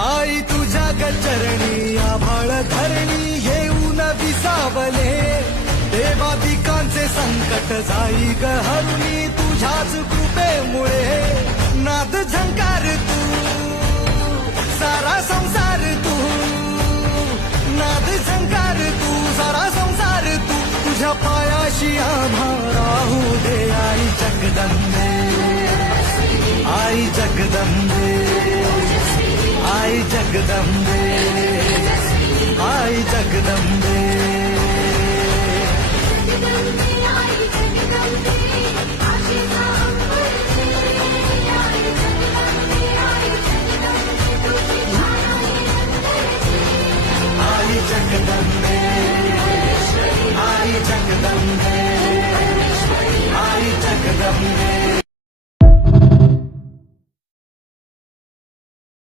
आई तुझ्या गचरणी आभाळ धरणी येऊन विसावले, देवादिकांचे संकट जाई ग हरुणी तुझ्याच कृपेमुळे. नाद झंकार तू सारा संसार तू, नाद झंकार तू सारा संसार तू, तुझ्या पायाशी आम्हा राहू दे आई जगदंबे, आई जगदंबे, आई जगदंबे, आई जगदंबे.